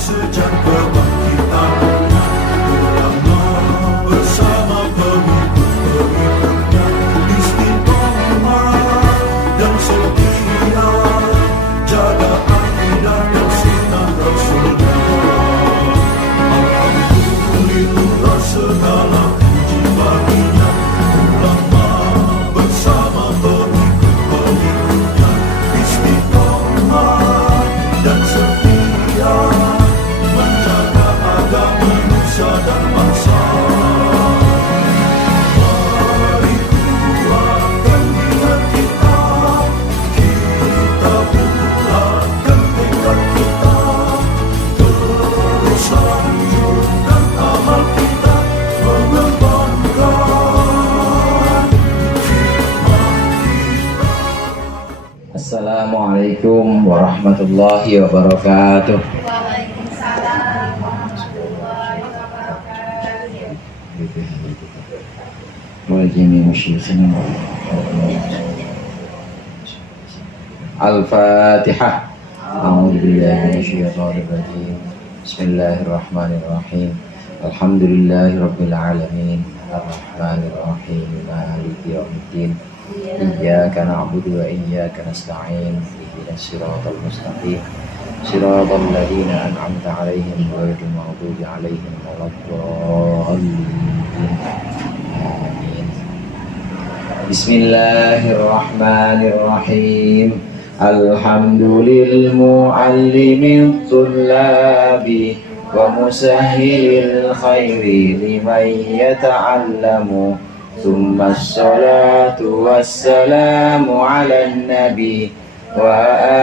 sejak kebangkitan ulama bersama pengikut-pengikutnya istiqomah dan setia jaga akidah dan sunnah Rasulullah. Alhamdulillah segala puji baginya ulama bersama pengikut-pengikutnya istiqomah dan setia menjaga agama nusa dan bangsa. Mari kuatkan niat kita, kita bulatkan tekad kita, terus lanjutkan amal kita, mengembangkan hikmah kita. Assalamualaikum warahmatullahi wabarakatuh. Waalaikumsalam warahmatullahi wabarakatuh. Al-Fatihah. A'udzubillahi minasyaitonir rajim. Bismillahirrahmanirrahim. Alhamdulillahirabbil alamin. Arrahmanir rahim. Maliki yaumiddin. Iyyaka na'budu wa iyyaka nasta'in. Ihdinas siratal mustaqim. Siratal ladzina an'amta 'alaihim ghairil maghdubi 'alaihim waladdallin. Amin. Bismillahirrahmanirrahim. Alhamdulil mu'allimil tullabi wa musahhilil khairi liman yata'allamu. Tsumma assalatu wassalamu 'alan nabi wa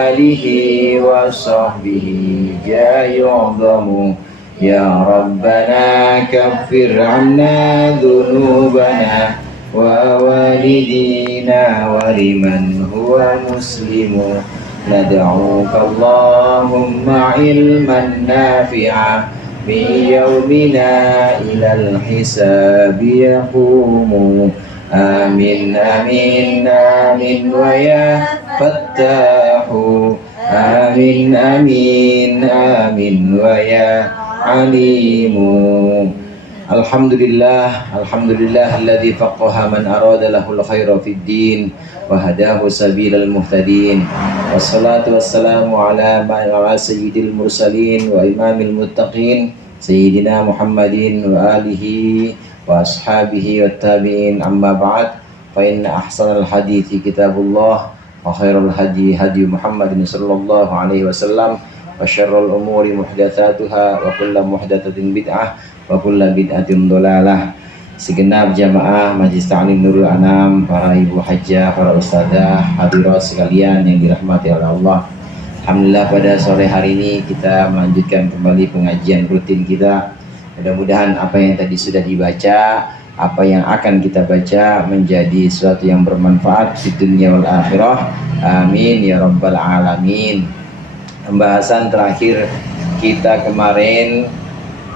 alihi wa sahbihi jayu'zamu. Ya Rabbana kaffir 'anna dhunubana wa walidina wa liman huwa muslimu. Nad'uka Allahumma ilman nafi'a min yawmina ilal hisabi yaqumu. Amin amin amin wa ya fattahu. Amin amin amin wa ya alimu. Alhamdulillah, alhamdulillah alladzi faqaha man arada lahul khaira fid din wa hadahu sabilal muhtadin. Wassalatu wassalamu ala sayyidil mursalin wa imamil muttaqin sayyidina Muhammadin wa alihi wa ashabihi wat tabi'in. Amma ba'd, fa inna ahsanal hadithi kitabullah wa khairul hadi hadi Muhammadin sallallahu alaihi wasallam wa syarrul umuri muhdatsatuha wa kullu muhdatsatin bid'ah wa kullu bid'atin dhalalah. Segenap jamaah Majlis Ta'lim Nurul Anam, para ibu hajjah, para ustadzah, hadirat sekalian yang dirahmati oleh Allah. Alhamdulillah pada sore hari ini kita melanjutkan kembali pengajian rutin kita. Mudah-mudahan apa yang tadi sudah dibaca, apa yang akan kita baca menjadi sesuatu yang bermanfaat di dunia wal akhirah. Amin ya rabbal alamin. Pembahasan terakhir kita kemarin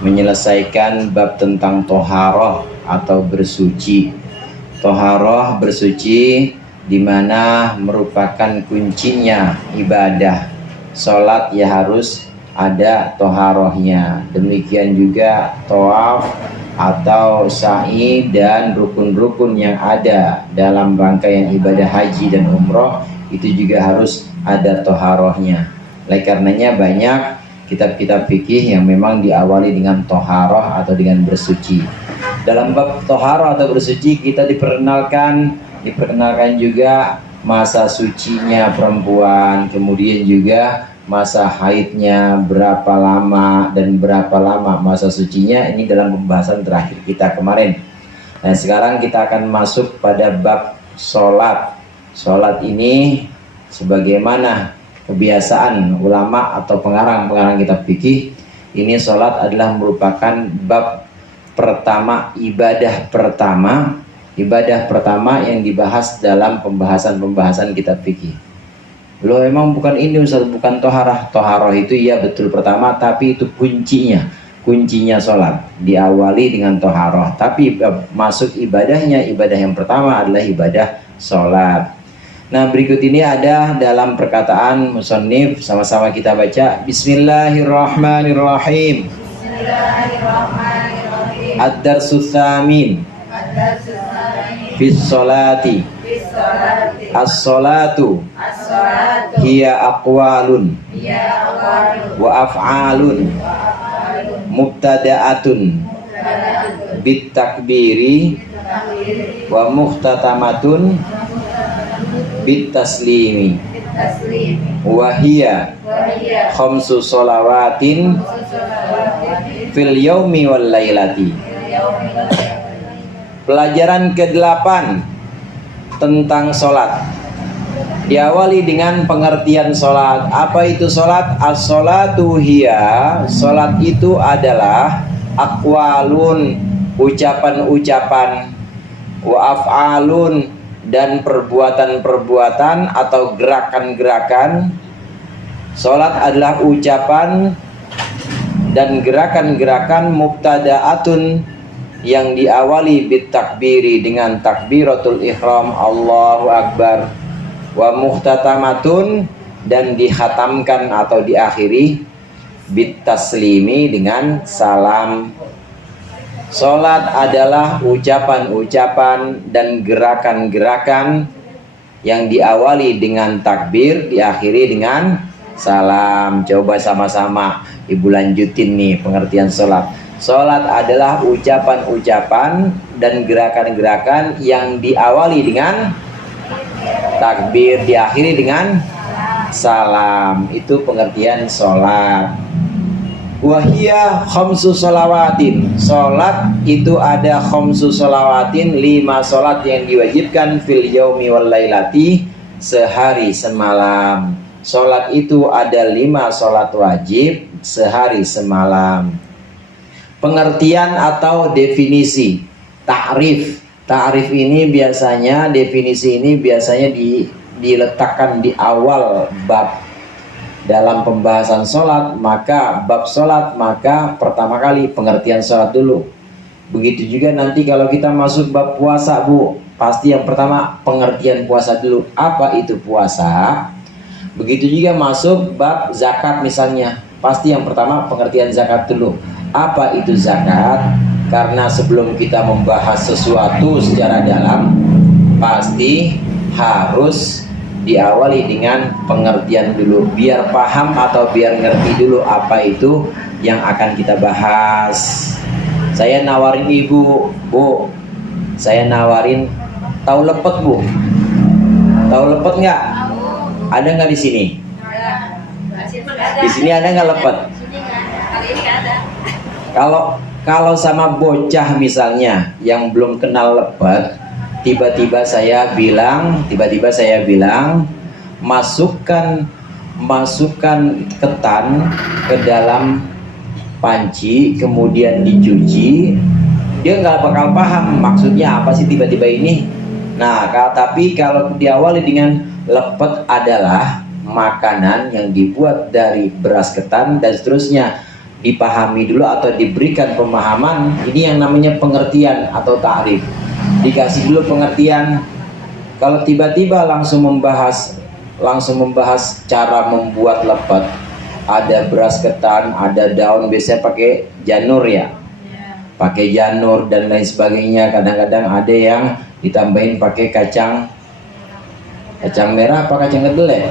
menyelesaikan bab tentang toharoh atau bersuci. Toharoh, bersuci, di mana merupakan kuncinya ibadah. Sholat ya harus ada toharohnya. Demikian juga tawaf atau sa'i dan rukun-rukun yang ada dalam rangkaian ibadah haji dan umroh itu juga harus ada toharohnya. Oleh karenanya banyak kitab-kitab fikih yang memang diawali dengan toharoh atau dengan bersuci. Dalam bab toharoh atau bersuci kita diperkenalkan juga masa sucinya perempuan, kemudian juga masa haidnya berapa lama dan berapa lama masa sucinya. Ini dalam pembahasan terakhir kita kemarin. Nah sekarang kita akan masuk pada bab sholat. Sholat ini sebagaimana kebiasaan ulama atau pengarang-pengarang kitab fikih, ini sholat adalah merupakan bab pertama, ibadah pertama yang dibahas dalam pembahasan kitab fikih. Loh emang bukan ini Ustaz, bukan toharoh itu ya betul pertama, tapi itu kuncinya sholat diawali dengan toharoh, tapi masuk ibadah yang pertama adalah ibadah sholat. Nah, berikut ini ada dalam perkataan musannif, sama-sama kita baca. Bismillahirrahmanirrahim. Bismillahirrahmanirrahim. Ad-darsus tsamin Ad-darsus tsani fis sholati. fis sholati. As-sholatu As-sholatu hiya aqwalun hiya aqwalun wa af'alun wa af'alun mubtada'atun muqtada'atun bit takbiri bitakbiri wa muhtatamatun bit taslimi bitaslimi wa hiya wa hiya khamsu sholawatin sholawati fil yaumi wal lailati. fil yaumi wal lailati. Pelajaran ke-8 tentang sholat. Diawali dengan pengertian sholat. Apa itu sholat? As-sholatu hiya, sholat itu adalah aqwalun, ucapan-ucapan, wa af'alun, dan perbuatan-perbuatan atau gerakan-gerakan. Sholat adalah ucapan dan gerakan-gerakan mubtada'atun yang diawali bit takbiri dengan takbiratul ihram, Allahu Akbar, wa muhtatamatun, dan dikhatamkan atau diakhiri bit taslimi dengan salam. Salat adalah ucapan-ucapan dan gerakan-gerakan yang diawali dengan takbir, diakhiri dengan salam. Coba sama-sama Ibu lanjutin nih pengertian salat. Salat adalah ucapan-ucapan dan gerakan-gerakan yang diawali dengan takbir, diakhiri dengan salam. Itu pengertian salat. Wahia khamsu sholawatin. Salat itu ada khamsu sholawatin, 5 salat yang diwajibkan fil yaumi wal lailati, sehari semalam. Salat itu ada 5 salat wajib sehari semalam. Pengertian atau definisi, ta'rif. Ta'rif ini biasanya, definisi ini biasanya diletakkan di awal bab. Dalam pembahasan sholat, maka bab sholat, maka pertama kali pengertian sholat dulu. Begitu juga nanti kalau kita masuk bab puasa, Bu, pasti yang pertama pengertian puasa dulu. Apa itu puasa? Begitu juga masuk bab zakat misalnya, pasti yang pertama pengertian zakat dulu. Apa itu zakat? Karena sebelum kita membahas sesuatu secara dalam, pasti harus diawali dengan pengertian dulu, biar paham atau biar ngerti dulu apa itu yang akan kita bahas. Saya nawarin Ibu, Bu, saya nawarin tahu lepet, Bu. Tahu lepet nggak? Ada nggak di sini? Di sini ada nggak lepet? Kalau sama bocah misalnya yang belum kenal lepet, tiba-tiba saya bilang masukkan ketan ke dalam panci kemudian dicuci, dia nggak bakal paham maksudnya apa sih tiba-tiba ini. Nah, tapi kalau diawali dengan lepet adalah makanan yang dibuat dari beras ketan dan seterusnya, dipahami dulu atau diberikan pemahaman, ini yang namanya pengertian atau ta'rif. Dikasih dulu pengertian. Kalau tiba-tiba langsung membahas cara membuat lepet, ada beras ketan, ada daun, biasanya pakai janur ya, pakai janur dan lain sebagainya. Kadang-kadang ada yang ditambahin pakai kacang merah apa kacang kedelai?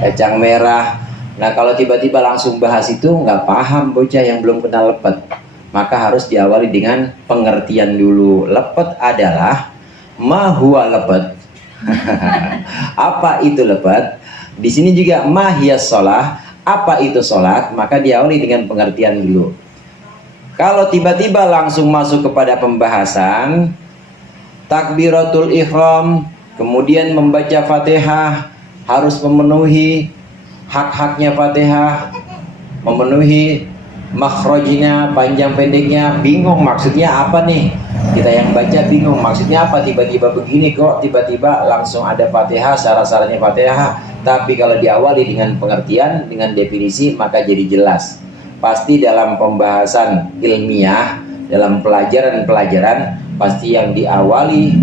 Kacang merah. Nah, kalau tiba-tiba langsung bahas itu nggak paham bocah yang belum kenal lepet, maka harus diawali dengan pengertian dulu. Lepet adalah ma huwa lepet. Apa itu lepet? Di sini juga ma hiya sholah. Apa itu sholat? Maka diawali dengan pengertian dulu. Kalau tiba-tiba langsung masuk kepada pembahasan takbiratul ihram, kemudian membaca Fatihah, harus memenuhi hak-haknya Fatihah, memenuhi makhrajnya, panjang pendeknya, bingung maksudnya apa nih? Kita yang baca bingung maksudnya apa, tiba-tiba begini kok, tiba-tiba langsung ada Fatihah, syarat-syaratnya Fatihah. Tapi kalau diawali dengan pengertian, dengan definisi, maka jadi jelas. Pasti dalam pembahasan ilmiah, dalam pelajaran-pelajaran, pasti yang diawali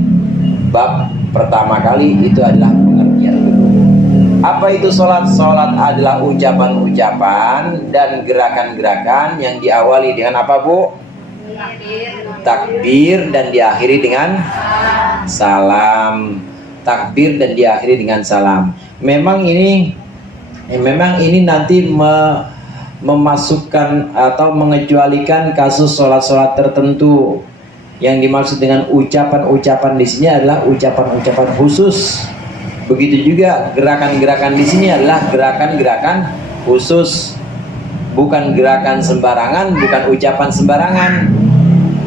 bab pertama kali itu adalah pengertian dulu. Apa itu sholat? Sholat adalah ucapan-ucapan dan gerakan-gerakan yang diawali dengan apa, Bu? Takbir dan diakhiri dengan salam. Takbir dan diakhiri dengan salam. Memang ini nanti memasukkan atau mengecualikan kasus sholat-sholat tertentu. Yang dimaksud dengan ucapan-ucapan di sini adalah ucapan-ucapan khusus. Begitu juga gerakan-gerakan di sini adalah gerakan-gerakan khusus. Bukan gerakan sembarangan, bukan ucapan sembarangan.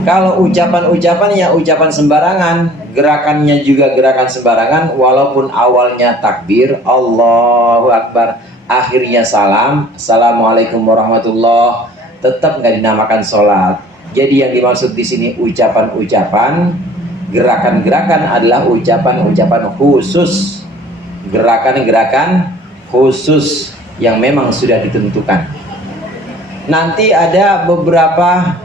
Kalau ucapan-ucapannya ucapan sembarangan, gerakannya juga gerakan sembarangan, walaupun awalnya takbir, Allahu Akbar, akhirnya salam, Assalamualaikum warahmatullah, tetap nggak dinamakan sholat. Jadi yang dimaksud di sini ucapan-ucapan, gerakan-gerakan adalah ucapan-ucapan khusus, gerakan-gerakan khusus yang memang sudah ditentukan. Nanti ada beberapa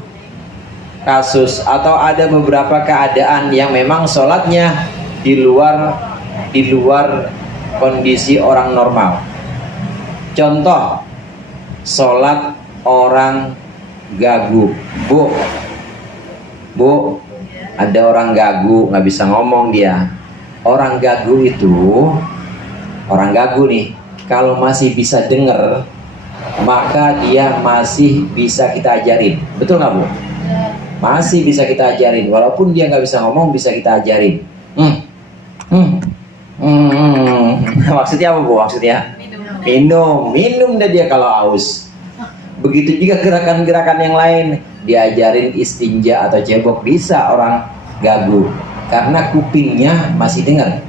kasus atau ada beberapa keadaan yang memang sholatnya di luar kondisi orang normal. Contoh, sholat orang gagu. Bu, ada orang gagu, nggak bisa ngomong dia. Orang gagu itu, orang gagu nih, kalau masih bisa dengar, maka dia masih bisa kita ajarin. Betul nggak, Bu? Masih bisa kita ajarin, walaupun dia nggak bisa ngomong, bisa kita ajarin. Maksudnya apa, Bu? Maksudnya minum dah dia kalau haus. Begitu juga gerakan-gerakan yang lain, diajarin istinja atau cebok bisa orang gagu, karena kupingnya masih dengar.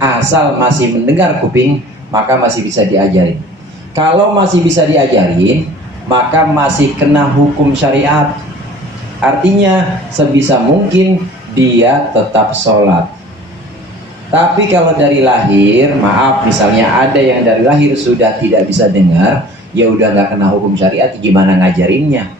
Asal masih mendengar kuping, maka masih bisa diajarin. Kalau masih bisa diajarin, maka masih kena hukum syariat. Artinya sebisa mungkin dia tetap sholat. Tapi kalau dari lahir, maaf, misalnya ada yang dari lahir sudah tidak bisa dengar, ya udah nggak kena hukum syariat. Gimana ngajarinnya?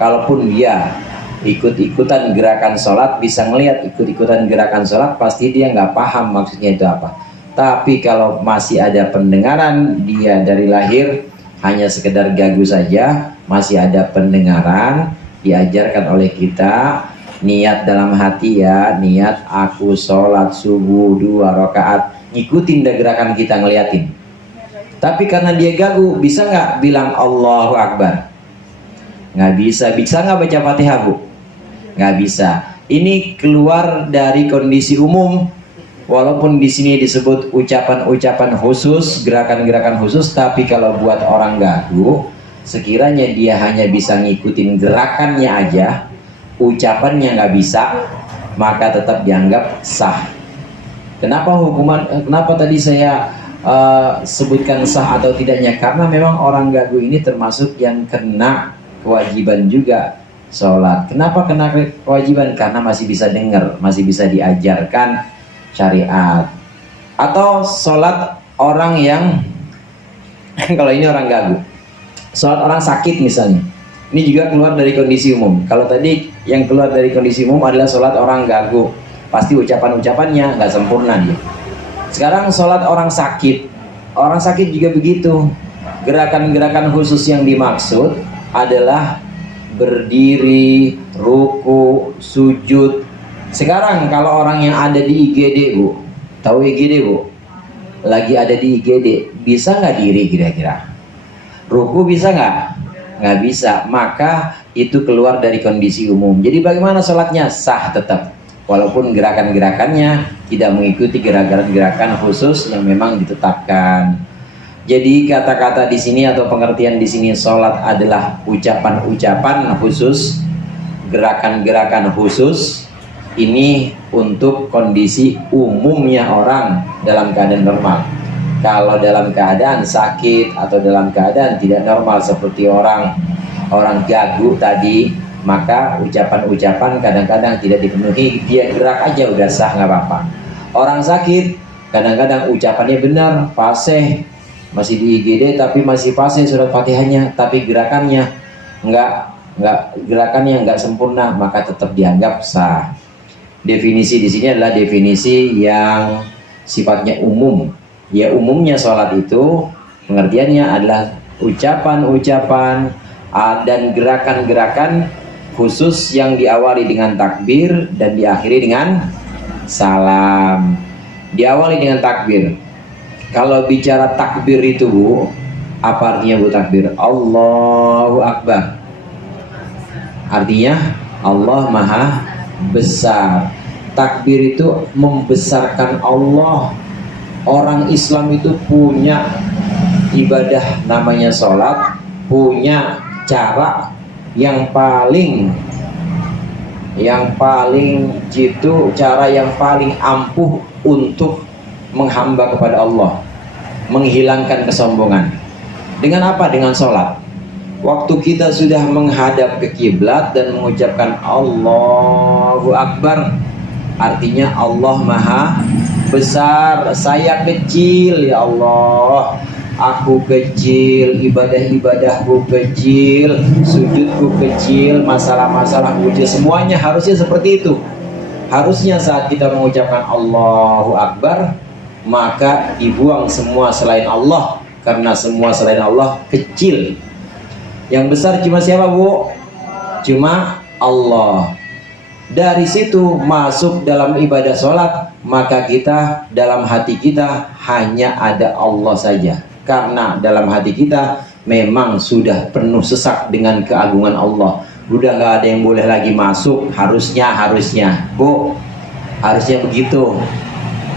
Kalaupun dia ikut-ikutan gerakan sholat, bisa ngelihat ikut-ikutan gerakan sholat, pasti dia nggak paham maksudnya itu apa. Tapi kalau masih ada pendengaran, dia dari lahir hanya sekedar gagu saja, masih ada pendengaran, diajarkan oleh kita, niat dalam hati ya, niat aku sholat subuh 2 rakaat, ngikutin dah gerakan kita, ngeliatin. Tapi karena dia gagu, bisa nggak bilang Allahu Akbar? Nggak bisa. Bisa nggak baca Fatihah, Bu? Nggak bisa. Ini keluar dari kondisi umum. Walaupun di sini disebut ucapan-ucapan khusus, gerakan-gerakan khusus, tapi kalau buat orang gagu, sekiranya dia hanya bisa ngikutin gerakannya aja, ucapannya nggak bisa, maka tetap dianggap sah. Kenapa tadi saya sebutkan sah atau tidaknya? Karena memang orang gagu ini termasuk yang kena kewajiban juga sholat. Kenapa kena kewajiban? Karena masih bisa dengar, masih bisa diajarkan syariat. Atau sholat orang yang kalau ini orang gagu, sholat orang sakit misalnya, ini juga keluar dari kondisi umum. Kalau tadi yang keluar dari kondisi umum adalah sholat orang gagu, pasti ucapan-ucapannya nggak sempurna dia. Sekarang sholat orang sakit juga begitu. Gerakan-gerakan khusus yang dimaksud adalah berdiri, ruku, sujud. Sekarang kalau orang yang ada di IGD, Bu, tahu IGD, Bu? Lagi ada di IGD, bisa nggak diri kira-kira? Ruku bisa nggak? Nggak bisa. Maka itu keluar dari kondisi umum. Jadi bagaimana sholatnya? Sah tetap, walaupun gerakan-gerakannya tidak mengikuti gerakan-gerakan khusus yang memang ditetapkan. Jadi kata-kata di sini atau pengertian di sini, sholat adalah ucapan-ucapan khusus, gerakan-gerakan khusus. Ini untuk kondisi umumnya orang dalam keadaan normal. Kalau dalam keadaan sakit atau dalam keadaan tidak normal seperti orang gagu tadi, maka ucapan-ucapan kadang-kadang tidak dipenuhi, dia gerak aja udah sah, nggak apa-apa. Orang sakit kadang-kadang ucapannya benar, fasih, masih di IGD tapi masih fasih surat Fatihahnya, tapi gerakannya nggak sempurna, maka tetap dianggap sah. Definisi di sini adalah definisi yang sifatnya umum. Ya, umumnya sholat itu pengertiannya adalah ucapan-ucapan dan gerakan-gerakan khusus yang diawali dengan takbir dan diakhiri dengan salam. Diawali dengan takbir. Kalau bicara takbir itu, Bu, apa artinya, Bu, takbir? Allahu Akbar. Artinya Allah Maha Besar. Takbir itu membesarkan Allah. Orang Islam itu punya ibadah namanya sholat, punya cara yang paling jitu, cara yang paling ampuh untuk menghamba kepada Allah, menghilangkan kesombongan. Dengan apa? Dengan sholat. Waktu kita sudah menghadap ke kiblat dan mengucapkan Allahu Akbar, artinya Allah Maha Besar. Saya kecil ya Allah, aku kecil, ibadah-ibadahku kecil, sujudku kecil, masalah-masalahku kecil. Semuanya harusnya seperti itu. Harusnya saat kita mengucapkan Allahu Akbar, maka dibuang semua selain Allah, karena semua selain Allah kecil. Yang besar cuma siapa, Bu? Cuma Allah. Dari situ masuk dalam ibadah sholat, maka kita dalam hati kita hanya ada Allah saja. Karena dalam hati kita memang sudah penuh sesak dengan keagungan Allah. Udah gak ada yang boleh lagi masuk. Harusnya Bu, harusnya begitu.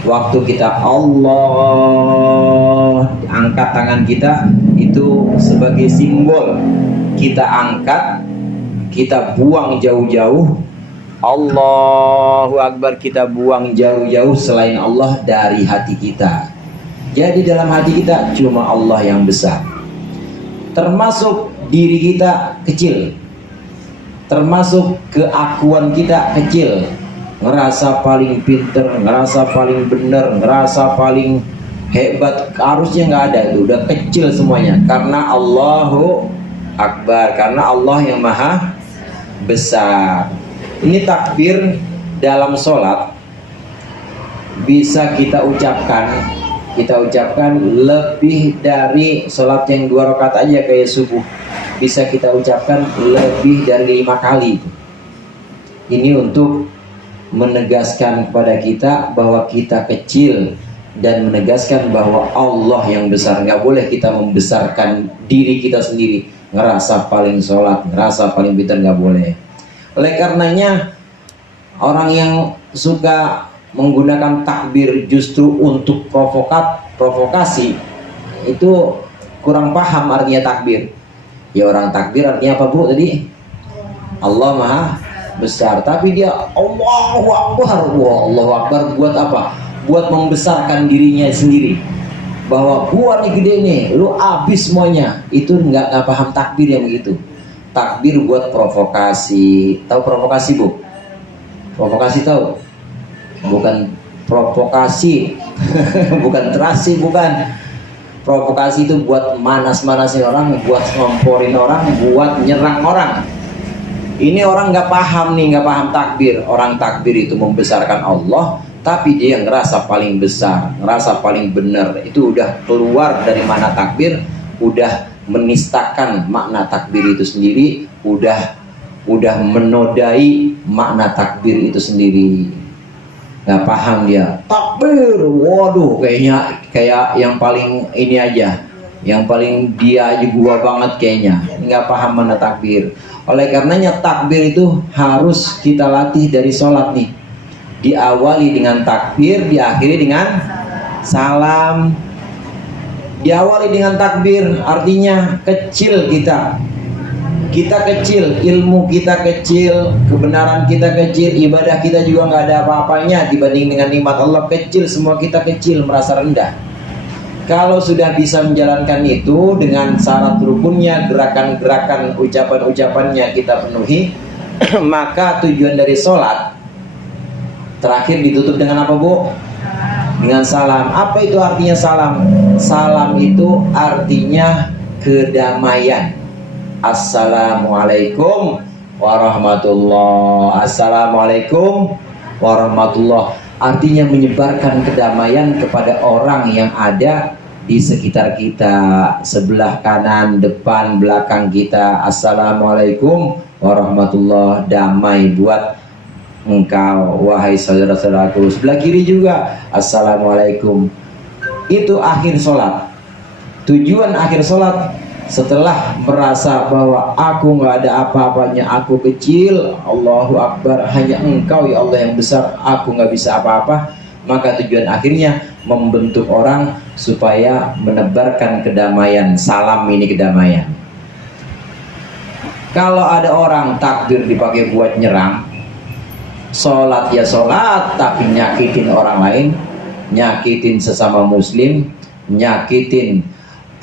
Waktu kita Allah, angkat tangan kita itu sebagai simbol. Kita angkat, kita buang jauh-jauh. Allahu Akbar, kita buang jauh-jauh selain Allah dari hati kita. Jadi dalam hati kita cuma Allah yang besar. Termasuk diri kita kecil, termasuk keakuan kita kecil. Ngerasa paling pinter, ngerasa paling bener, ngerasa paling hebat, harusnya nggak ada. Itu udah kecil semuanya, karena Allahu Akbar, karena Allah yang Maha Besar. Ini takbir dalam sholat bisa kita ucapkan lebih dari sholat yang 2 rakaat aja kayak subuh. Bisa kita ucapkan lebih dari 5 kali. Ini untuk menegaskan kepada kita bahwa kita kecil dan menegaskan bahwa Allah yang besar. Nggak boleh kita membesarkan diri kita sendiri, ngerasa paling sholat, ngerasa paling pintar, nggak boleh. Oleh karenanya orang yang suka menggunakan takbir justru untuk provokasi itu kurang paham artinya takbir. Ya, orang takbir artinya apa, Bu, tadi? Allah Maha Besar, tapi dia Allahu Akbar. Wah, Allahu Akbar buat apa? Buat membesarkan dirinya sendiri, bahwa gua nih gede nih, lu abis semuanya. Itu nggak paham takbir yang begitu. Takbir buat provokasi. Tahu provokasi, Bu? Provokasi tahu? Bukan provokasi bukan terasi, bukan. Provokasi itu buat manas-manasin orang, buat ngomporin orang, buat nyerang orang. Ini orang nggak paham nih, nggak paham takbir. Orang takbir itu membesarkan Allah, tapi dia ngerasa paling besar, ngerasa paling benar. Itu udah keluar dari mana takbir, udah menistakan makna takbir itu sendiri, udah menodai makna takbir itu sendiri. Nggak paham dia takbir, waduh, kayak yang paling ini aja, yang paling dia aja gua banget kayaknya. Nggak paham mana takbir. Oleh karenanya takbir itu harus kita latih dari sholat nih. Diawali dengan takbir, diakhiri dengan salam. Diawali dengan takbir artinya kecil kita. Kita kecil, ilmu kita kecil, kebenaran kita kecil, ibadah kita juga nggak ada apa-apanya dibanding dengan nikmat Allah. Kecil, semua kita kecil, merasa rendah. Kalau sudah bisa menjalankan itu dengan syarat rukunnya, gerakan-gerakan, ucapan-ucapannya kita penuhi, maka tujuan dari sholat terakhir ditutup dengan apa, Bu? Dengan salam. Apa itu artinya salam? Salam itu artinya kedamaian. Assalamualaikum warahmatullahi. Assalamualaikum warahmatullah. Artinya menyebarkan kedamaian kepada orang yang ada di sekitar kita, sebelah kanan, depan, belakang kita. Assalamualaikum warahmatullah, damai buat engkau wahai saudara-saudaraku. Sebelah kiri juga assalamualaikum. Itu akhir sholat. Tujuan akhir sholat setelah merasa bahwa aku nggak ada apa-apanya, aku kecil, Allahu Akbar, hanya engkau ya Allah yang besar, aku nggak bisa apa-apa. Maka tujuan akhirnya membentuk orang supaya menebarkan kedamaian. Salam ini kedamaian. Kalau ada orang takbir dipakai buat nyerang, sholat ya sholat, tapi nyakitin orang lain, nyakitin sesama muslim, nyakitin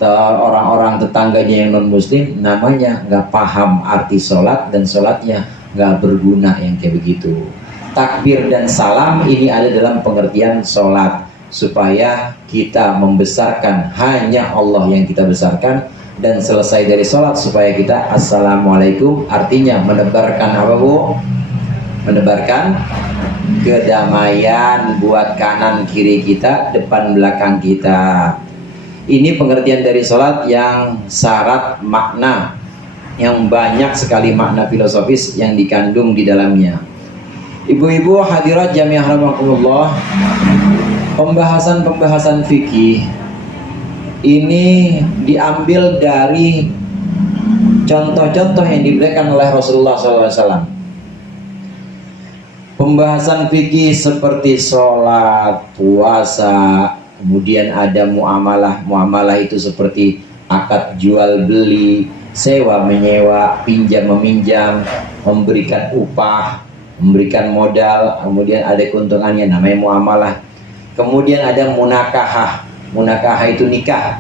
orang-orang tetangganya yang non muslim, namanya nggak paham arti sholat dan sholatnya nggak berguna yang kayak begitu. Takbir dan salam ini ada dalam pengertian sholat, supaya kita membesarkan hanya Allah yang kita besarkan, dan selesai dari sholat supaya kita assalamualaikum, artinya menebarkan apa Bu? Menebarkan kedamaian buat kanan kiri kita, depan belakang kita. Ini pengertian dari sholat yang syarat makna, yang banyak sekali makna filosofis yang dikandung di dalamnya. Ibu-ibu hadirat jamiah rahimakumullah, pembahasan fikih ini diambil dari contoh-contoh yang diberikan oleh Rasulullah SAW. Pembahasan fikih seperti sholat, puasa, kemudian ada muamalah. Muamalah itu seperti akad jual beli, sewa menyewa, pinjam meminjam, memberikan upah, memberikan modal, kemudian ada keuntungannya, namanya muamalah. Kemudian ada munakahah. Munakahah itu nikah,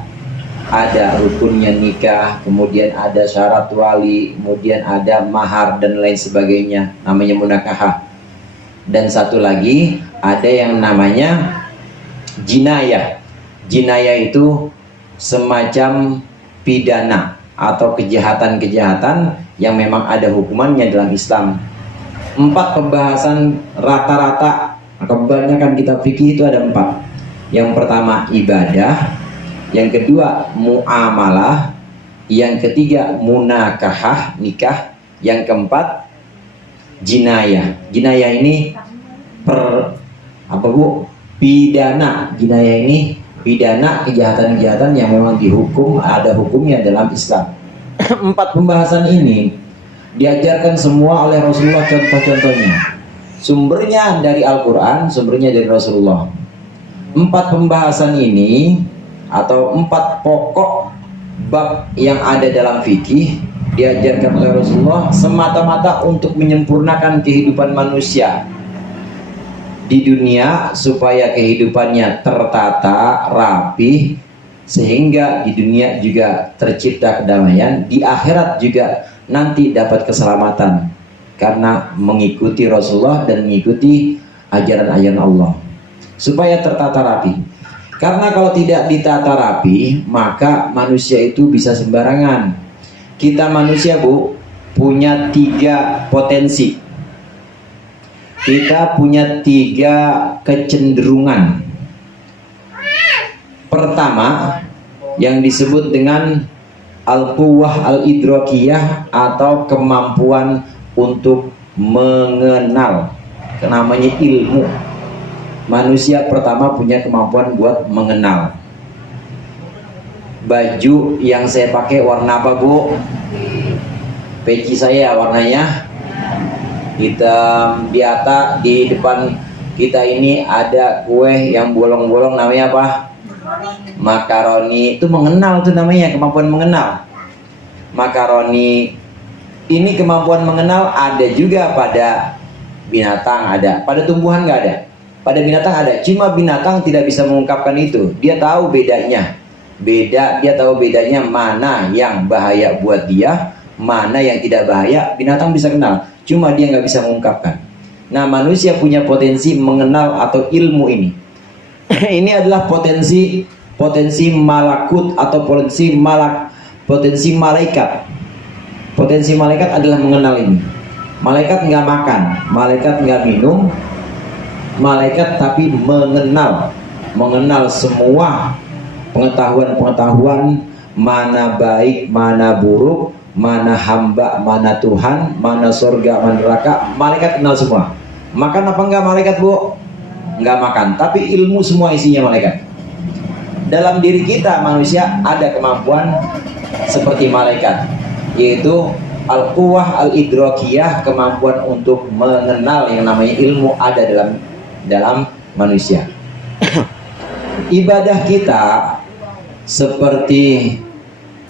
ada rukunnya nikah, kemudian ada syarat wali, kemudian ada mahar dan lain sebagainya, namanya munakahah. Dan satu lagi ada yang namanya jinayah. Jinayah itu semacam pidana atau kejahatan-kejahatan yang memang ada hukumannya dalam Islam. 4 pembahasan rata-rata, kebanyakan kitab fikih itu ada 4. Yang pertama ibadah, yang kedua muamalah, yang ketiga munakahah, nikah, yang keempat jinayah. Jinayah ini pidana. Jinayah ini pidana, kejahatan-kejahatan yang memang dihukum, ada hukumnya dalam Islam. 4 pembahasan ini diajarkan semua oleh Rasulullah, contoh-contohnya. Sumbernya dari Al-Quran, sumbernya dari Rasulullah. 4 pembahasan ini atau 4 pokok bab yang ada dalam fikih diajarkan oleh Rasulullah semata-mata untuk menyempurnakan kehidupan manusia di dunia, supaya kehidupannya tertata, rapi, sehingga di dunia juga tercipta kedamaian, di akhirat juga nanti dapat keselamatan karena mengikuti Rasulullah dan mengikuti ajaran-ajaran Allah, supaya tertata rapi. Karena kalau tidak ditata rapi, maka manusia itu bisa sembarangan. Kita manusia Bu punya 3 potensi. Kita punya 3 kecenderungan. Pertama, yang disebut dengan al-quwwah al-idrakiyah atau kemampuan untuk mengenal, namanya ilmu. Manusia pertama punya kemampuan buat mengenal. Baju yang saya pakai warna apa Bu? Peci saya warnanya hitam. Di depan kita ini ada kue yang bolong-bolong, namanya apa? Makaroni. Itu mengenal tuh namanya, kemampuan mengenal. Makaroni ini kemampuan mengenal ada juga pada binatang, ada pada tumbuhan nggak ada. Pada binatang ada, cuma binatang tidak bisa mengungkapkan itu. Dia tahu bedanya. Dia tahu bedanya mana yang bahaya buat dia, mana yang tidak bahaya. Binatang bisa kenal, cuma dia nggak bisa mengungkapkan. Nah, manusia punya potensi mengenal atau ilmu ini. Ini adalah potensi malakut atau potensi malaikat. Potensi malaikat adalah mengenal ini. Malaikat nggak makan, malaikat nggak minum, malaikat tapi mengenal semua pengetahuan mana baik, mana buruk, mana hamba, mana Tuhan, mana surga, mana neraka. Malaikat kenal semua. Makan apa enggak malaikat, Bu? Enggak makan, tapi ilmu semua isinya malaikat. Dalam diri kita manusia ada kemampuan seperti malaikat, yaitu al-quwah al-idrakiyah, kemampuan untuk mengenal yang namanya ilmu ada dalam manusia. Ibadah kita seperti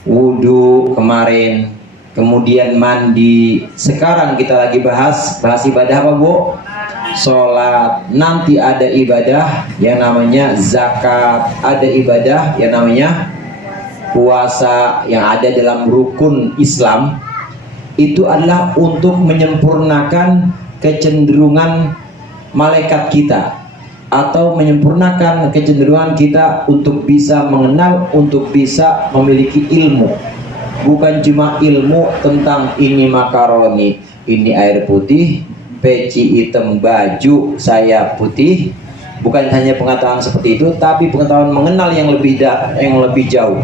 wudhu kemarin, kemudian mandi. Sekarang kita lagi bahas ibadah apa, Bu? Sholat. Nanti ada ibadah yang namanya zakat, ada ibadah yang namanya puasa, yang ada dalam rukun Islam. Itu adalah untuk menyempurnakan kecenderungan malaikat kita, atau menyempurnakan kecenderungan kita untuk bisa mengenal, untuk bisa memiliki ilmu. Bukan cuma ilmu tentang ini makaroni, ini air putih, peci hitam, baju saya putih. Bukan hanya pengetahuan seperti itu, tapi pengetahuan mengenal yang lebih jauh,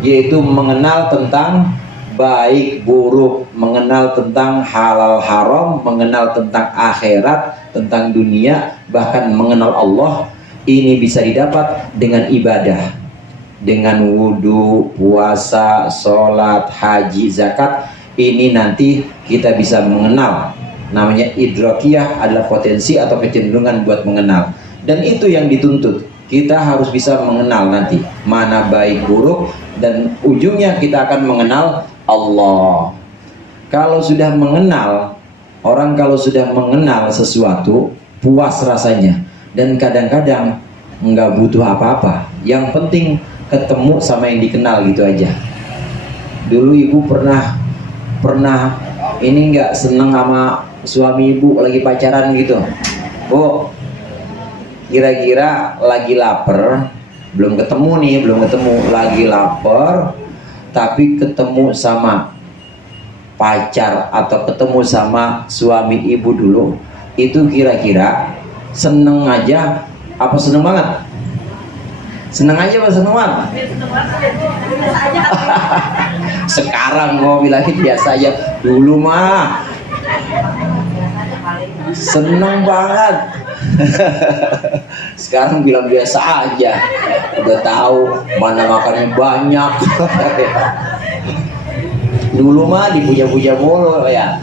yaitu mengenal tentang baik buruk, mengenal tentang halal haram, mengenal tentang akhirat, tentang dunia, bahkan mengenal Allah. Ini bisa didapat dengan ibadah, dengan wudhu, puasa, sholat, haji, zakat. Ini nanti kita bisa mengenal. Namanya idrakiyah, adalah potensi atau kecenderungan buat mengenal. Dan itu yang dituntut. Kita harus bisa mengenal nanti mana baik buruk, dan ujungnya kita akan mengenal Allah. Kalau sudah mengenal, orang kalau sudah mengenal sesuatu, puas rasanya. Dan kadang-kadang nggak butuh apa-apa. Yang penting ketemu sama yang dikenal gitu aja. Dulu ibu pernah ini nggak seneng sama suami ibu lagi pacaran gitu. Bu, kira-kira lagi lapar, belum ketemu, lagi lapar, tapi ketemu sama pacar atau ketemu sama suami ibu dulu, itu kira-kira seneng aja apa seneng banget? Seneng aja apa seneng banget? Sekarang mau bilangin biasa aja, dulu mah seneng banget. Sekarang bilang biasa aja, udah tahu mana makannya banyak. Dulu mah dipuja-puja mulu ya,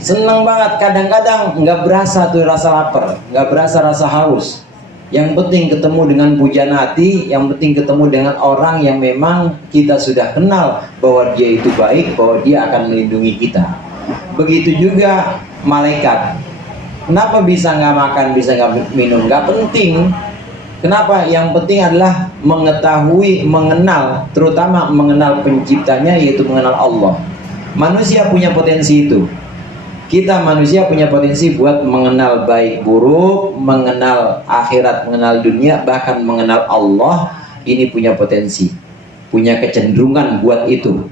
seneng banget. Kadang-kadang nggak berasa tuh rasa lapar, nggak berasa rasa haus. Yang penting ketemu dengan pujian hati, yang penting ketemu dengan orang yang memang kita sudah kenal bahwa dia itu baik, bahwa dia akan melindungi kita. Begitu juga malaikat. Kenapa bisa nggak makan, bisa nggak minum? Nggak penting. Kenapa? Yang penting adalah mengetahui, mengenal, terutama mengenal penciptanya, yaitu mengenal Allah. Manusia punya potensi itu. Kita manusia punya potensi buat mengenal baik buruk, mengenal akhirat, mengenal dunia, bahkan mengenal Allah. Ini punya potensi, punya kecenderungan buat itu.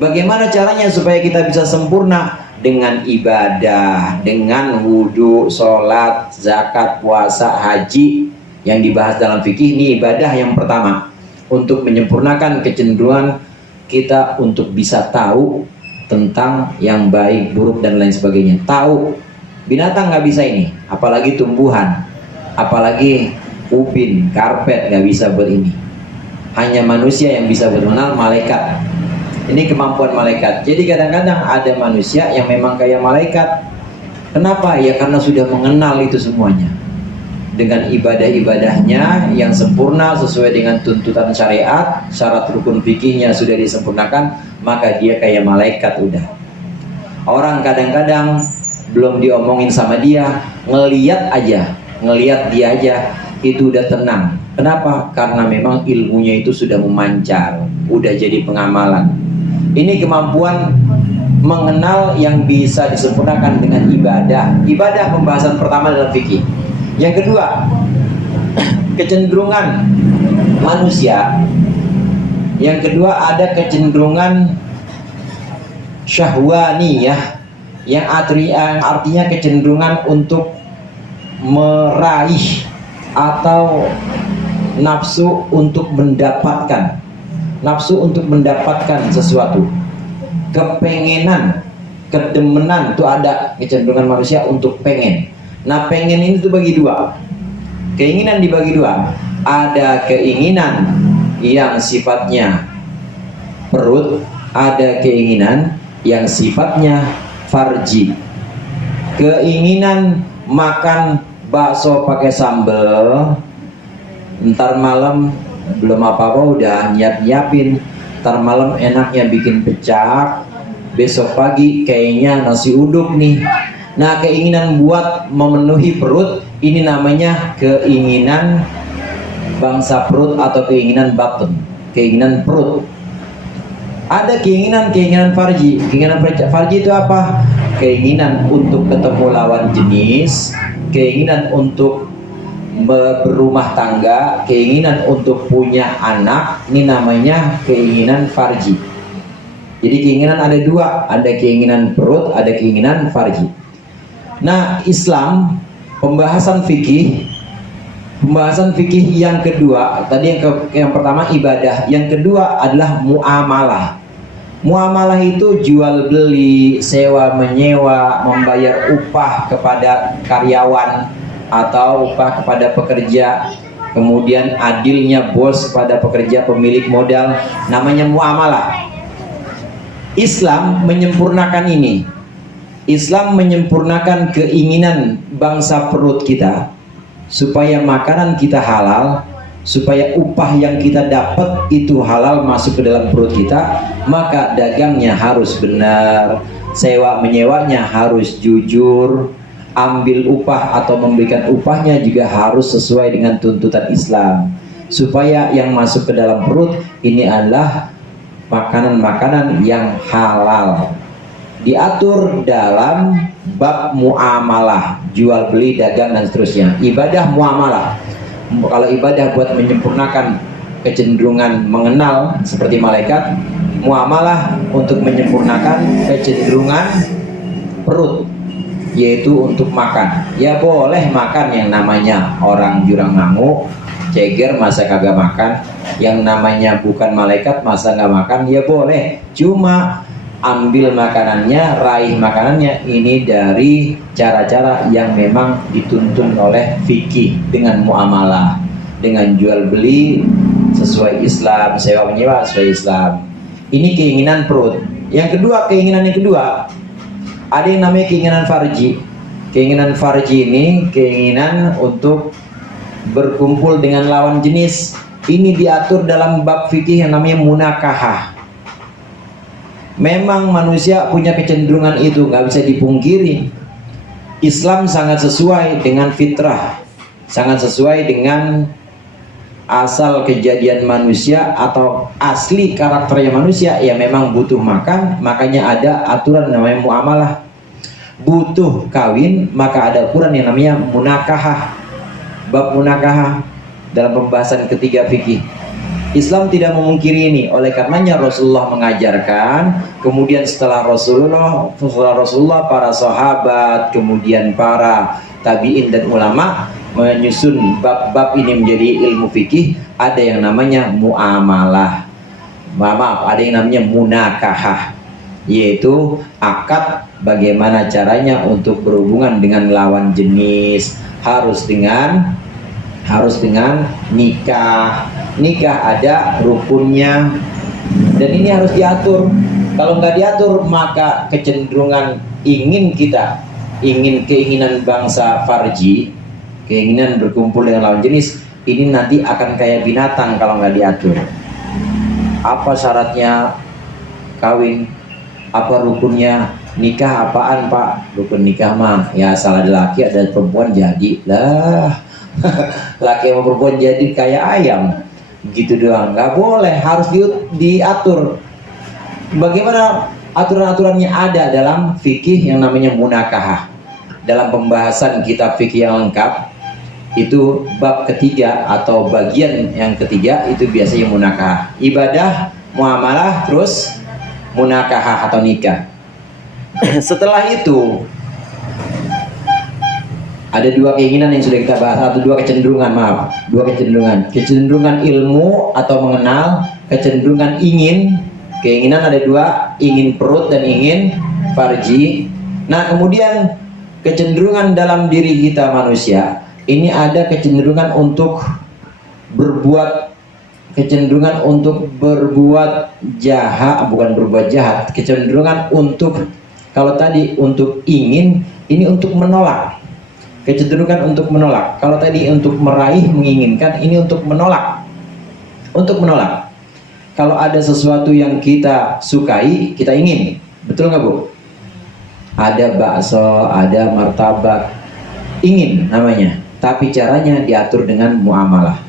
Bagaimana caranya supaya kita bisa sempurna? Dengan ibadah, dengan wudhu, sholat, zakat, puasa, haji. Yang dibahas dalam fikih ini ibadah yang pertama, untuk menyempurnakan kecenderungan kita untuk bisa tahu tentang yang baik, buruk, dan lain sebagainya. Tahu. Binatang nggak bisa ini, apalagi tumbuhan, apalagi ubin, karpet nggak bisa buat ini. Hanya manusia yang bisa mengenal, malaikat. Ini kemampuan malaikat. Jadi kadang-kadang ada manusia yang memang kayak malaikat. Kenapa? Ya karena sudah mengenal itu semuanya. Dengan ibadah-ibadahnya yang sempurna sesuai dengan tuntutan syariat, syarat rukun fikihnya sudah disempurnakan, maka dia kayak malaikat udah. Orang kadang-kadang belum diomongin sama dia, ngeliat dia aja itu udah tenang. Kenapa? Karena memang ilmunya itu sudah memancar, udah jadi pengamalan. Ini kemampuan mengenal yang bisa disempurnakan dengan ibadah. Ibadah pembahasan pertama dalam fikih. Yang kedua, kecenderungan manusia. Yang kedua ada kecenderungan syahwaniyah, yang artinya kecenderungan untuk meraih atau nafsu untuk mendapatkan, sesuatu, kepengenan, kedemenan itu ada kecenderungan manusia untuk pengen. Nah, pengen ini tuh bagi dua. Keinginan dibagi dua. Ada keinginan yang sifatnya perut, ada keinginan yang sifatnya farji. Keinginan makan bakso pakai sambal, ntar malam belum apa-apa udah nyiapin, ntar malam enaknya bikin pecak, besok pagi kayaknya nasi uduk nih. Nah, keinginan buat memenuhi perut ini namanya keinginan bangsa perut atau keinginan batin, keinginan perut. Ada keinginan farji. Keinginan farji itu apa? Keinginan untuk ketemu lawan jenis, keinginan untuk berumah tangga, keinginan untuk punya anak. Ini namanya keinginan farji. Jadi keinginan ada dua, ada keinginan perut, ada keinginan farji. Nah, Islam, pembahasan fikih yang kedua, tadi yang pertama ibadah, yang kedua adalah muamalah. Muamalah itu jual beli, sewa menyewa, membayar upah kepada karyawan atau upah kepada pekerja, kemudian adilnya bos kepada pekerja pemilik modal, namanya muamalah. Islam menyempurnakan ini. Islam menyempurnakan keinginan bangsa perut kita supaya makanan kita halal, supaya upah yang kita dapat itu halal masuk ke dalam perut kita, maka dagangnya harus benar, sewa menyewanya harus jujur, ambil upah atau memberikan upahnya juga harus sesuai dengan tuntutan Islam, supaya yang masuk ke dalam perut ini adalah makanan-makanan yang halal. Diatur dalam bab muamalah, jual beli, dagang dan seterusnya. Ibadah muamalah. Kalau ibadah buat menyempurnakan kecenderungan mengenal seperti malaikat, muamalah untuk menyempurnakan kecenderungan perut, yaitu untuk makan. Ya boleh makan yang namanya orang jurang ngamuk, ceger masa kagak makan. Yang namanya bukan malaikat masa nggak makan, ya boleh. Cuma ambil makanannya, raih makanannya ini dari cara-cara yang memang dituntun oleh fikih, dengan muamalah, dengan jual beli sesuai Islam, sewa menyewa sesuai Islam. Ini keinginan perut. Yang kedua, keinginan yang kedua ada yang namanya keinginan farji. Keinginan farji ini keinginan untuk berkumpul dengan lawan jenis. Ini diatur dalam bab fikih yang namanya munakahah. Memang manusia punya kecenderungan itu, nggak bisa dipungkiri. Islam sangat sesuai dengan fitrah, sangat sesuai dengan asal kejadian manusia atau asli karakternya manusia. Ya memang butuh makan, makanya ada aturan namanya muamalah. Butuh kawin, maka ada aturan yang namanya munakahah. Bab munakahah dalam pembahasan ketiga fikih. Islam tidak memungkiri ini. Oleh karenanya Rasulullah mengajarkan, kemudian setelah Rasulullah para sahabat, kemudian para tabi'in dan ulama menyusun bab-bab ini menjadi ilmu fikih. Ada yang namanya muamalah, ada yang namanya munakahah, yaitu akad bagaimana caranya untuk berhubungan dengan lawan jenis, harus dengan nikah. Nikah ada rukunnya, dan ini harus diatur. Kalau nggak diatur, maka kecenderungan keinginan bangsa farji, keinginan berkumpul dengan lawan jenis, ini nanti akan kayak binatang kalau nggak diatur. Apa syaratnya kawin? Apa rukunnya? Nikah apaan Pak? Rukun nikah mah ya asal ada laki ada perempuan jadi lah. Laki sama perempuan jadi kayak ayam gitu doang, nggak boleh, harus diatur. Bagaimana aturan-aturannya ada dalam fikih yang namanya munakahah. Dalam pembahasan kitab fikih yang lengkap itu bab ketiga atau bagian yang ketiga itu biasanya munakahah. Ibadah, muamalah, terus munakahah atau nikah. Setelah itu Ada dua keinginan yang sudah kita bahas, atau dua kecenderungan, maaf, dua kecenderungan. Kecenderungan ilmu atau mengenal, kecenderungan ingin. Keinginan ada dua, ingin perut dan ingin farji. Nah, kemudian kecenderungan dalam diri kita manusia, ini ada kecenderungan untuk berbuat, kecenderungan untuk berbuat jahat, bukan berbuat jahat, kecenderungan untuk, kalau tadi untuk ingin, ini untuk menolak. Kecenderungan untuk menolak. Kalau tadi untuk meraih, menginginkan, ini untuk menolak. Untuk menolak. Kalau ada sesuatu yang kita sukai, kita ingin. Betul nggak, Bu? Ada bakso, ada martabak, ingin namanya. Tapi caranya diatur dengan muamalah.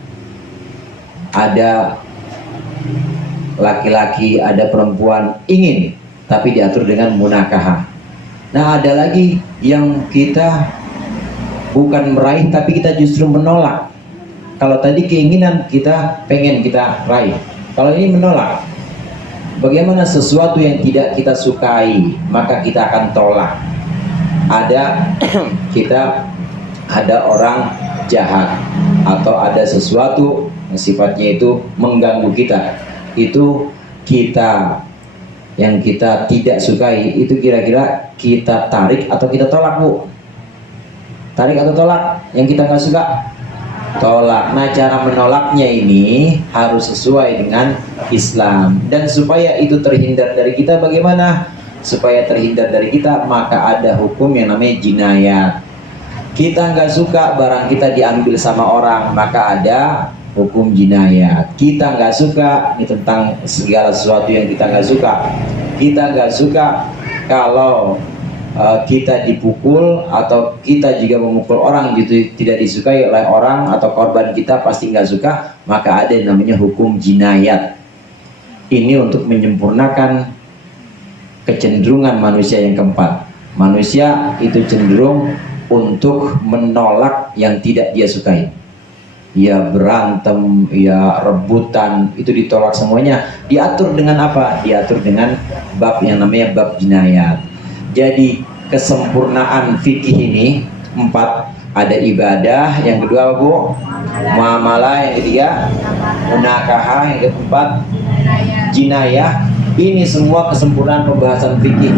Ada laki-laki, ada perempuan ingin, tapi diatur dengan munakahah. Nah, ada lagi yang kita bukan meraih, tapi kita justru menolak. Kalau tadi keinginan kita pengen kita raih, kalau ini menolak. Bagaimana sesuatu yang tidak kita sukai, maka kita akan tolak. Ada ada orang jahat, atau ada sesuatu yang sifatnya itu mengganggu kita, itu kita yang kita tidak sukai, itu kira-kira kita tarik atau kita tolak, Bu? Tarik atau tolak? Yang kita nggak suka, tolak. Nah, cara menolaknya ini harus sesuai dengan Islam. Dan supaya itu terhindar dari kita, bagaimana? Supaya terhindar dari kita, maka ada hukum yang namanya jinayat. Kita nggak suka barang kita diambil sama orang, maka ada hukum jinayat. Kita nggak suka, ini tentang segala sesuatu yang kita nggak suka. Kita nggak suka kalau kita dipukul, atau kita juga memukul orang gitu, tidak disukai oleh orang atau korban kita, pasti nggak suka, maka ada yang namanya hukum jinayat. Ini untuk menyempurnakan kecenderungan manusia yang keempat. Manusia itu cenderung untuk menolak yang tidak dia sukai. Ya berantem, ya rebutan, itu ditolak semuanya. Diatur dengan apa? Diatur dengan bab yang namanya bab jinayat. Jadi kesempurnaan fikih ini 4, ada ibadah, yang kedua, Bu, muamalah, yang ketiga munakahah, yang keempat jinayah. Ini semua kesempurnaan pembahasan fikih.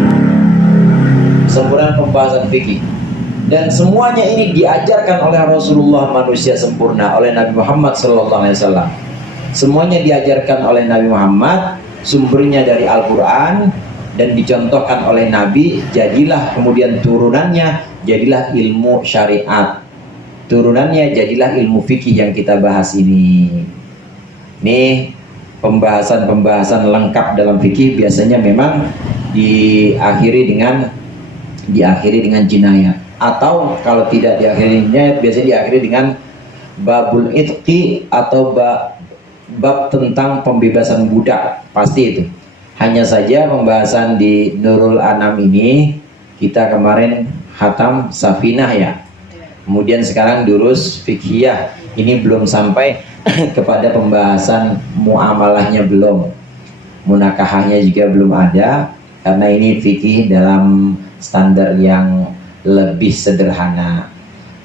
Kesempurnaan pembahasan fikih. Dan semuanya ini diajarkan oleh Rasulullah, manusia sempurna, oleh Nabi Muhammad SAW. Semuanya diajarkan oleh Nabi Muhammad, sumbernya dari Al-Quran, dan dicontohkan oleh Nabi. Jadilah kemudian turunannya, jadilah ilmu syariat. Turunannya jadilah ilmu fikih yang kita bahas ini. Nih, pembahasan-pembahasan lengkap dalam fikih biasanya memang diakhiri dengan jinayat. Atau kalau tidak diakhiri jinayat, biasanya diakhiri dengan babul itqi, atau bab tentang pembebasan budak. Pasti itu. Hanya saja pembahasan di Nurul Anam ini, kita kemarin khatam Safinah ya. Kemudian sekarang durus fikhiyah. Ini belum sampai kepada pembahasan muamalahnya, belum. Munakahahnya juga belum ada, karena ini fikih dalam standar yang lebih sederhana.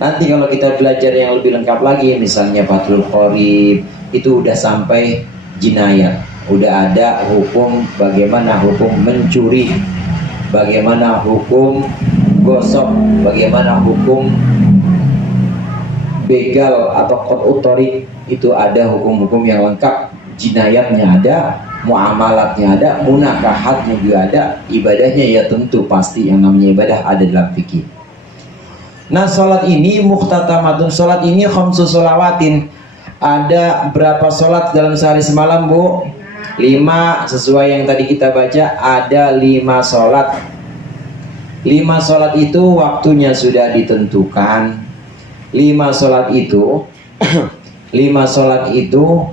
Nanti kalau kita belajar yang lebih lengkap lagi, misalnya Fathul Qorib, itu udah sampai jinayat. Udah ada hukum, bagaimana hukum mencuri, bagaimana hukum gosok, bagaimana hukum begal atau qat'ut thariq. Itu ada hukum-hukum yang lengkap. Jinayatnya ada, muamalatnya ada, munakahatnya juga ada, ibadahnya ya tentu pasti yang namanya ibadah ada dalam fikih. Nah, sholat ini mukhtatamatun, sholat ini khamsu sholawatin. Ada berapa sholat dalam sehari semalam, Bu? 5, sesuai yang tadi kita baca, ada 5 sholat. 5 sholat itu waktunya sudah ditentukan. 5 sholat itu 5 sholat itu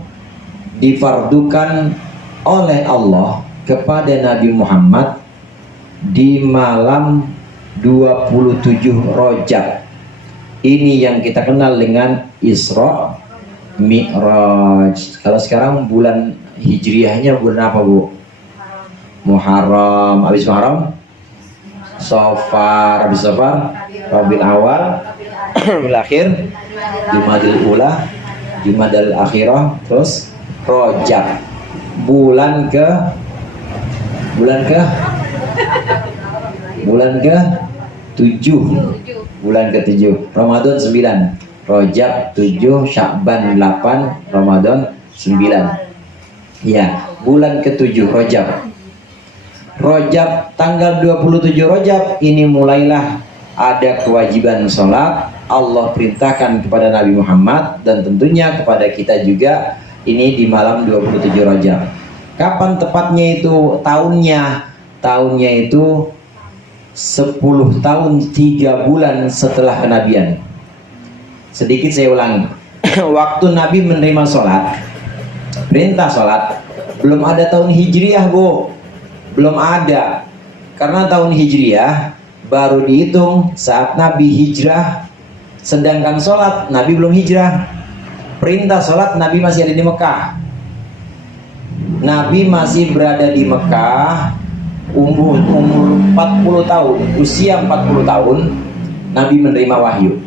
difardukan oleh Allah kepada Nabi Muhammad di malam 27 Rajab. Ini yang kita kenal dengan Isra Mi'raj. Kalau sekarang bulan Hijriyahnya bulan apa, Bu? Muharram. Habis Muharram Safar, habis Safar Rabiul Awal, Rabiul Akhir, Jumadil Ula, Jumadil Akhirah, terus Rajab. Bulan ke tujuh, bulan ke-7, Ramadan 9, Rajab 7, Sya'ban 8, Ramadan 9. Ya, bulan ke-7 Rajab. Rajab tanggal 27 Rajab ini mulailah ada kewajiban sholat. Allah perintahkan kepada Nabi Muhammad dan tentunya kepada kita juga ini di malam 27 Rajab. Kapan tepatnya itu tahunnya? Tahunnya itu 10 tahun 3 bulan setelah kenabian. Sedikit saya ulangi. Waktu Nabi menerima sholat, perintah sholat, belum ada tahun Hijriah, Bu. Belum ada. Karena tahun Hijriah baru dihitung saat Nabi hijrah. Sedangkan sholat Nabi belum hijrah. Perintah sholat Nabi masih ada di Mekah. Nabi masih berada di Mekah umur 40 tahun, usia 40 tahun Nabi menerima wahyu.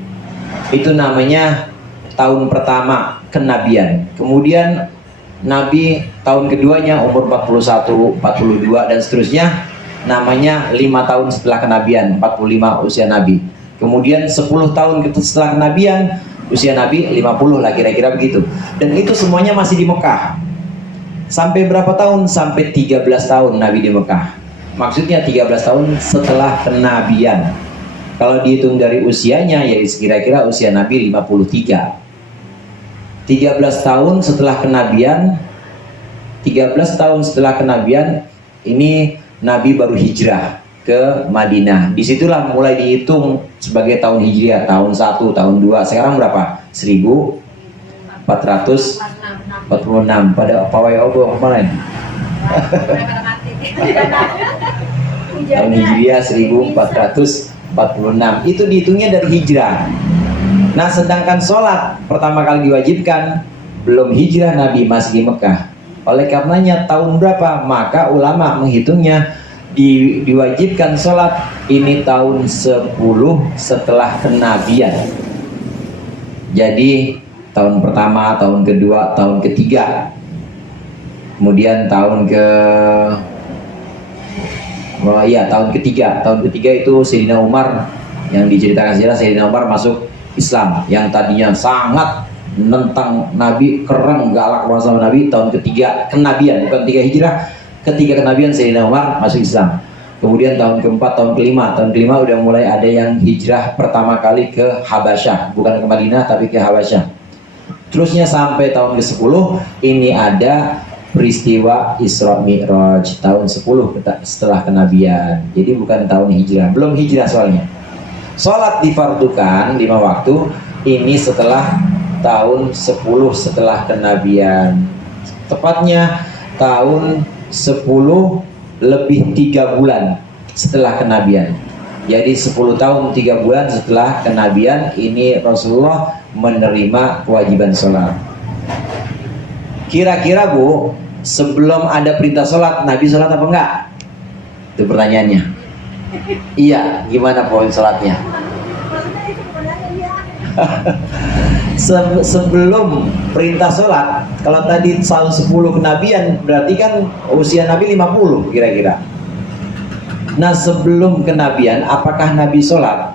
Itu namanya tahun pertama kenabian. Kemudian Nabi tahun keduanya umur 41, 42 dan seterusnya, namanya 5 tahun setelah kenabian, 45 usia Nabi. Kemudian 10 tahun setelah kenabian, usia Nabi 50 lah kira-kira begitu. Dan itu semuanya masih di Mekah. Sampai berapa tahun? Sampai 13 tahun Nabi di Mekah. Maksudnya 13 tahun setelah kenabian. Kalau dihitung dari usianya, ya kira-kira usia Nabi 53. 13 tahun setelah kenabian, 13 tahun setelah kenabian, ini Nabi baru hijrah ke Madinah. Disitulah mulai dihitung sebagai tahun Hijriah, tahun 1, tahun 2. Sekarang berapa? 1446 pada pawai obo kemarin. Tahun Hijriah 1446. Itu dihitungnya dari hijrah. Nah, sedangkan sholat pertama kali diwajibkan belum hijrah, Nabi masih di Mekah. Oleh karenanya tahun berapa? Maka ulama menghitungnya diwajibkan sholat ini tahun 10 setelah kenabian. Jadi tahun pertama, tahun kedua, tahun ketiga, kemudian tahun ketiga itu Sayyidina Umar, yang diceritakan sejarah Sayyidina Umar masuk Islam, yang tadinya sangat menentang Nabi, keren galak sama Nabi. Tahun ketiga kenabian, bukan 3 hijrah, ketiga kenabian Sayyidina Umar masuk Islam. Kemudian tahun keempat, tahun kelima udah mulai ada yang hijrah pertama kali ke Habasyah, bukan ke Madinah tapi ke Habasyah. Terusnya sampai tahun ke-10 ini ada peristiwa Isra Mi'raj, tahun 10 setelah kenabian. Jadi bukan tahun hijrah, belum hijrah soalnya. Sholat difardukan 5 waktu ini setelah tahun 10 setelah kenabian. Tepatnya tahun 10 lebih 3 bulan setelah kenabian. Jadi 10 tahun 3 bulan setelah kenabian ini Rasulullah menerima kewajiban sholat. Kira-kira Bu, sebelum ada perintah sholat, Nabi sholat apa enggak? Itu pertanyaannya. Iya, gimana poin sholatnya? Sebelum perintah sholat, kalau tadi tahun 10 kenabian, berarti kan usia Nabi 50 kira-kira. Nah, sebelum kenabian, apakah Nabi sholat?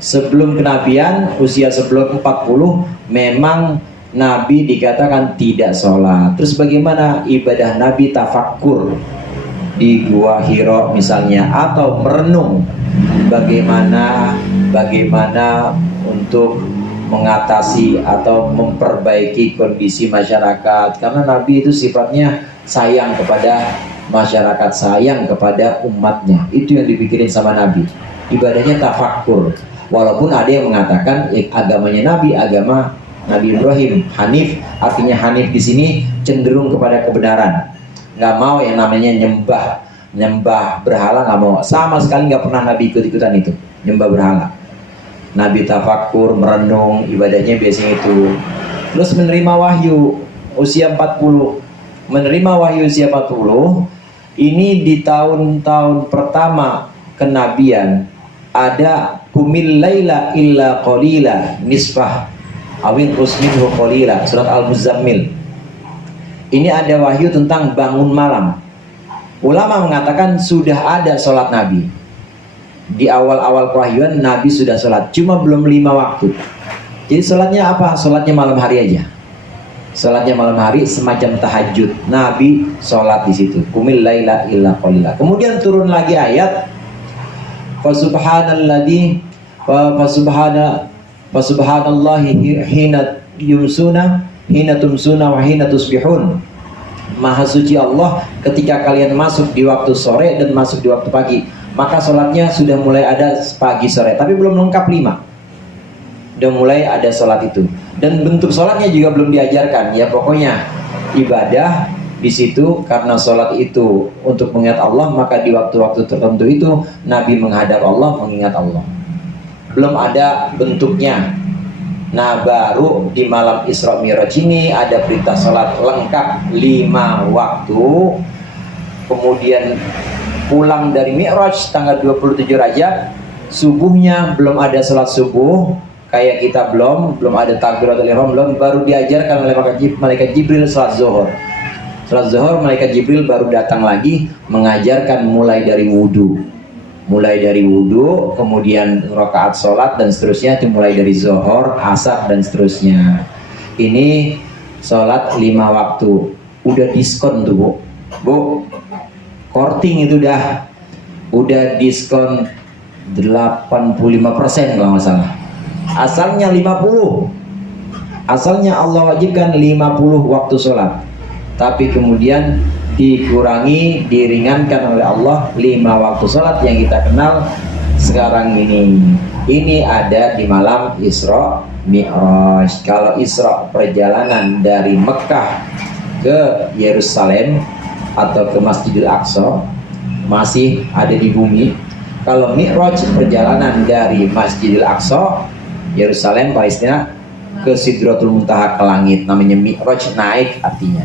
Sebelum kenabian, usia sebelum 40, memang Nabi dikatakan tidak sholat. Terus bagaimana ibadah Nabi tafakkur di Gua Hira misalnya, atau merenung bagaimana untuk mengatasi atau memperbaiki kondisi masyarakat. Karena Nabi itu sifatnya sayang kepada masyarakat, sayang kepada umatnya. Itu yang dipikirin sama Nabi. Ibadahnya tafakkur. Walaupun ada yang mengatakan agamanya Nabi, agama Nabi Ibrahim, Hanif. Artinya Hanif di sini cenderung kepada kebenaran. Nggak mau yang namanya nyembah berhala, nggak mau. Sama sekali nggak pernah Nabi ikut-ikutan itu, nyembah berhala. Nabi tafakkur, merenung, ibadahnya biasanya itu. Terus menerima wahyu usia 40. Menerima wahyu usia 40 ini di tahun-tahun pertama kenabian ada Qumil laila illa qalila nisfah awin rusminhu qalila. Surat Al-Muzammil. Ini ada wahyu tentang bangun malam. Ulama mengatakan sudah ada sholat Nabi. Di awal-awal kewahyuan Nabi sudah sholat, cuma belum 5 waktu. Jadi sholatnya apa? Sholatnya malam hari aja. Sholatnya malam hari semacam tahajud. Nabi sholat di situ. Qumil laila illa qalila. Kemudian turun lagi ayat. Fasubhanallahi hina tumsuna wa hina tusbihun. Maha suci Allah ketika kalian masuk di waktu sore dan masuk di waktu pagi. Maka sholatnya sudah mulai ada pagi sore, tapi belum lengkap 5. Udah mulai ada sholat itu, dan bentuk sholatnya juga belum diajarkan. Ya pokoknya ibadah di situ, karena sholat itu untuk mengingat Allah, maka di waktu-waktu tertentu itu Nabi menghadap Allah, mengingat Allah. Belum ada bentuknya. Nah baru di malam Isra Mi'raj ini ada perintah sholat lengkap 5 waktu. Kemudian pulang dari Mi'raj tanggal 27 Rajab, subuhnya belum ada sholat subuh. Kayak kita belum ada takbiratul ihram, belum, baru diajarkan oleh malaikat Jibril sholat zuhur. Sholat zuhur malaikat Jibril baru datang lagi mengajarkan mulai dari wudhu. Mulai dari wudhu, kemudian rakaat sholat dan seterusnya, itu mulai dari zuhur, asar dan seterusnya. Ini sholat 5 waktu. Udah diskon tuh Bu. Korting itu udah diskon 85% kalau nggak salah. Asalnya 50. Asalnya Allah wajibkan 50 waktu sholat, tapi kemudian dikurangi, diringankan oleh Allah 5 waktu sholat yang kita kenal sekarang ini. Ini ada di malam Isra Mi'raj. Kalau Isra perjalanan dari Mekah ke Yerusalem atau ke Masjidil Aqsa, masih ada di bumi. Kalau Mi'raj perjalanan dari Masjidil Aqsa Yerusalem Palestina ke Sidratul Muntaha, ke langit, namanya Mi'raj, naik artinya.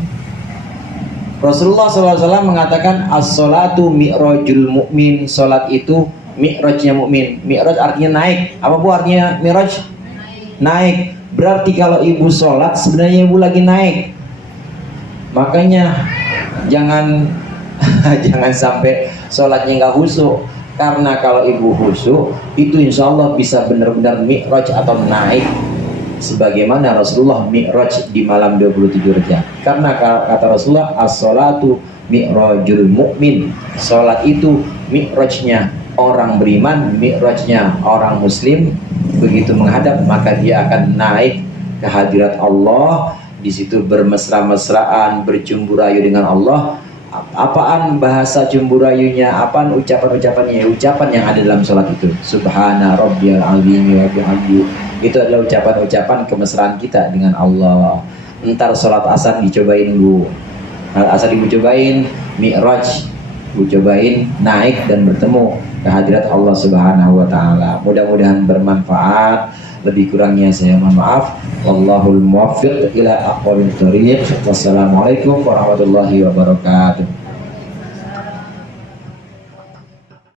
Rasulullah SAW mengatakan as-salatu mi'rajul mu'min. Salat itu mi'rajnya mukmin. Mi'raj artinya naik. Apa Bu artinya mi'raj? Naik. Berarti kalau ibu sholat sebenarnya ibu lagi naik. Makanya jangan jangan sampai sholatnya nggak khusyuk. Karena kalau ibu khusyuk, itu insya Allah bisa benar-benar mi'raj atau naik, sebagaimana Rasulullah mi'raj di malam 27 Rajab. Karena kata Rasulullah as-salatu mi'rajul mu'min. Salat itu mi'rajnya orang beriman, mi'rajnya orang muslim. Begitu menghadap, maka dia akan naik ke hadirat Allah. Di situ bermesra-mesraan, bercumbu-rayu dengan Allah. Apaan bahasa cumburayunya, apaan ucapan-ucapannya? Ucapan yang ada dalam sholat itu. Subhana rabbiyal azim wa bihamdi. Itu adalah ucapan-ucapan kemesraan kita dengan Allah. Ntar sholat asar dicobain Bu. Asar ibu cobain, mi'raj ibu cobain, naik dan bertemu ke hadirat Allah Subhanahu wa ta'ala. Mudah-mudahan bermanfaat. Lebih kurangnya saya mohon maaf. Wallahul muwaffiq ila aqwamit thoriq. Wassalamualaikum warahmatullahi wabarakatuh.